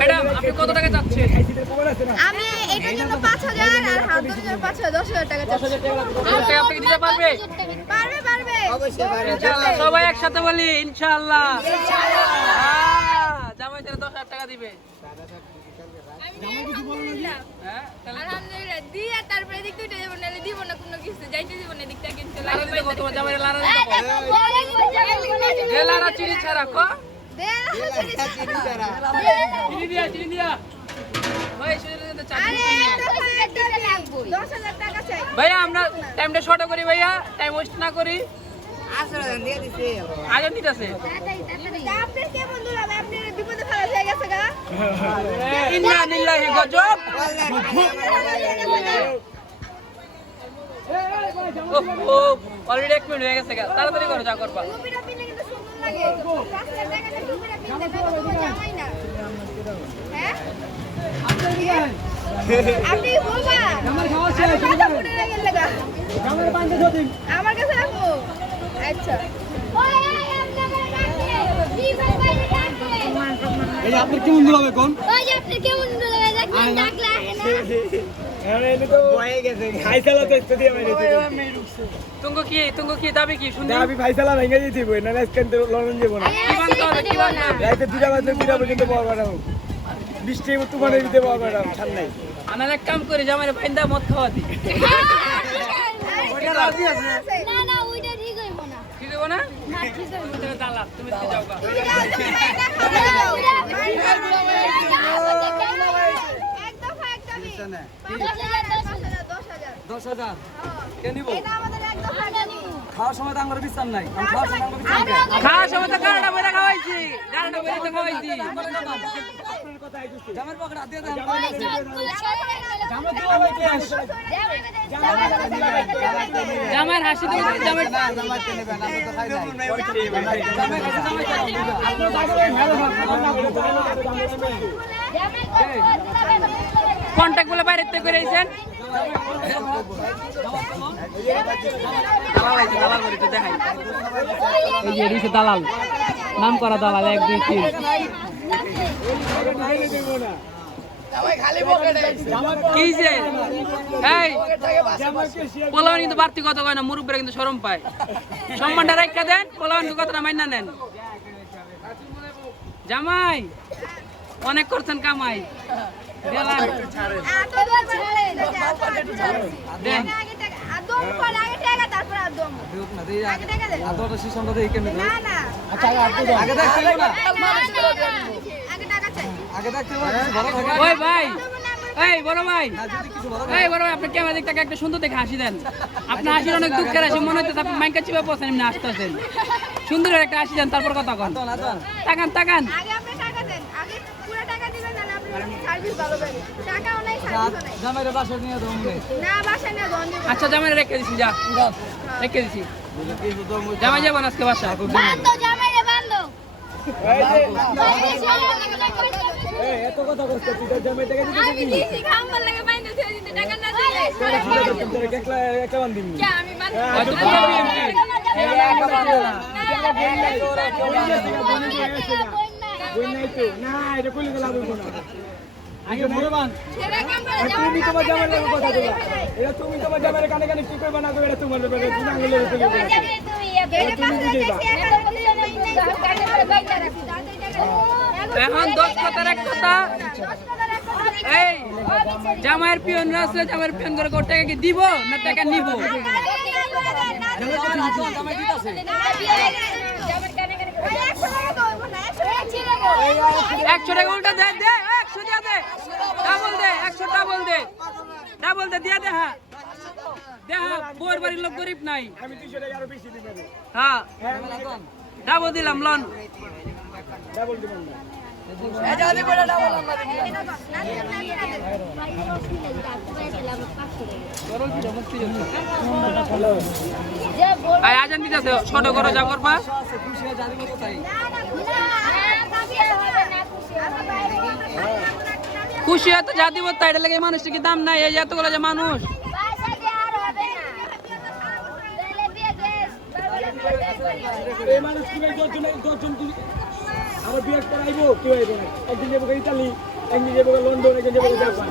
Madam আপনি কত টাকা চাচ্ছেন? আমি এটার জন্য 5000 আর হাউদার জন্য 10,000 টাকা চাচ্ছি। আপনি দিতে পারবে? পারবে পারবে অবশ্যই পারবে। ইনশাআল্লাহ সবাই একসাথে বলি ইনশাআল্লাহ। জামাই ছেলে 10,000 টাকা দিবে। আলহামদুলিল্লাহ দিয়া তারপরে দিক দুইটা দেব নালে দিব না কোনো কিছু যাইতে দিব না দিকটা কিন্তু লারা দেবো তোমার জামাই লারা দেবো। লারা চিনি ছাড়া কো দে চিনি ছাড়া চিনি দিয়া ভাই শুনে তো আরে একটা লাগবে 10,000 টাকা চাই ভাইয়া আমরা টাইমটা শর্ট করি ভাইয়া টাইম ওয়েস্ট না করি। আসলে দিয়ে দিছে আগে নিতেছে আপনি কে বন্ধুরা আপনি বিপদে ফেলা হয়ে গেছে গা ইন্না লিল্লাহি গজব। ও অলরেডি 1 মিনিট হয়ে গেছে তাড়াতাড়ি করে যা করবা। টুপিটা পিনলে কিন্তু সুন্দর লাগে 10,000 টাকা দিয়ে টুপিটা পিনতে পারো তো জামাই না হ্যাঁ আপনি বলবা আমার খাওয়া শেষ কথা ফুটে গেল লাগা জামার পান্তে ধদিন আমার কাছে রাখো আচ্ছা এই যে আপনি কেমন হবে কোন ওই যে আপনি কেমন বলবে দেখেন ডাকলা না আরে এনে তো বয়ে গেছে খাইছালা তো একটু দিয়ে মেরে দিতে তুঙ্গ কি দাবি কি শুনি? আমি ভাইছালা ভেঙে দিতে বই না আজকে তো লড়ন যাব না কি বানতে হবে কি বানতে হবে? রাইতে দুটা বাজে দুটা পর্যন্ত বলবা না বৃষ্টি তুফানে দিতে পারবে না ছাড় নাই আমার এক কাম করে জামাইরে বাইন্দা মদ খাওয়া দি। ওটা রাজি আছে না না ওইটা ঠিক হইব না ঠিক হবে না? না ঠিক হইব তুমি দালাল তুমি দিতে যাও গা। একদম 10,000 কে নিব এটা আমাদের একদম ফাটা নিব খাওয়ার সময় তো আমার বিশ্বাস নাই আমি খাওয়ার সময় আমার বিশ্বাস নাই খাওয়ার সময় তো গাড়াটা বইরা খাওয়াইছি গাড়াটা বইরা তো খাওয়াইছি। জামার পকেট হাতে দেন জামাই তো জামার কি আস জামাইয়ের হাসি তো জামাই জামার কে নেবেন আমি তো খাই নাই জামার কাছে জামাই আপনারা দাঁড়াবেন কন্টাক্ট বলে বাইরে থেকে করে আইছেন। দালাল আইছে দালাল করে তো দেখাই। এই যে রইছে দালাল নাম করা দালাল 1 2 3 কি যে এই পোলাওয়ান কিন্তু বাড়তি কথা কয় না মুরব্বীরা কিন্তু শরম পায়। সম্মানটা রাখা দেন পোলাওয়ান কথাটা মাইনা নেন। জামাই অনেক করছেন কামাই দেলান দেন আদরটা সিস্টেমটা দেখে কেন না না আচ্ছা আগে দেখতে হবে না আগে টাকা চাই আগে দেখতে হবে ভালো থাকে ওই ভাই এই বড় ভাই যদি কিছু ভালো এই বড় ভাই আপনি ক্যামেরা দিক থেকে একটা সুন্দর দেখে হাসি দেন। আপনার হাসির অনেক দুঃখের হাসি মনে হচ্ছে আপনি মাইকা চিপে বসেন এমনি আসতেছেন। সুন্দর একটা হাসি দেন তারপর কথা কন। তাকান তাকান আগে আপনি টাকা দেন আগে পুরো টাকা দিবেন না আপনি সার্ভিস ভালো পাবেন টাকাও নাই সার্ভিসও নাই জামাইরে বাসা নিয়ে দাও মনে না বাসা না দন দিব আচ্ছা জামাই রেখে দিছি যা রেখে দিছি জামাই যাবো না আজকে বাসা। বান্ধো জামাই রে বান্ধো এই এত কথা কষ্ট তুই তো জামাই টাকা দিতে আমি দিছি খাম্বার লাগে বাইন্দে ছেড়ে দিতে টাকা না দিলে তোরে একলা একটা বান দিবি কে আমি বান্ধো হয়তো তো যাবি এমনি। বই নাই তো না এটা কইলে তো লাভ হইব না আগে বড় বান ছেড়ে কামরা তুমি তোমার জামাই লাগে কথা দিবা এটা তুমি তোমার জামাইরে কানে কানে কি কইবা না কইবা এটা তোমার ব্যাপার তুমি আঙ্গুলে রেখে দিবা এখন 10 কথার এক কথা এই জামাইয়ের পিয়ন আসলে জামাইয়ের পিয়ন করে টাকা কি দিব না টাকা নিব? জামাই দিতাছে 100 টাকা উল্টা দে দে 100 দিয়া দে ডাবল দে 100 ডাবল দে দিয়া দে হ্যাঁ দে হ্যাঁ বোর বাড়ির লোক গরিব নাই আমি 200 টাকা আরো বেশি দিবেন হ্যাঁ ডাবল দিলাম লন ডাবল দিবেন না আজান দিতেছে ছোট করো যা করবা খুশি হয়তো যা দিব তাই লাগে মানুষটা কি দাম নাই এই এতগুলো যে মানুষ এই মানুষ কি ভাই 10 জন কি আমার বিয়ে করাইবো কি হইব না একদিন যাবো ইতালি একদিন যাবো লন্ডন একদিন যাবো জাপান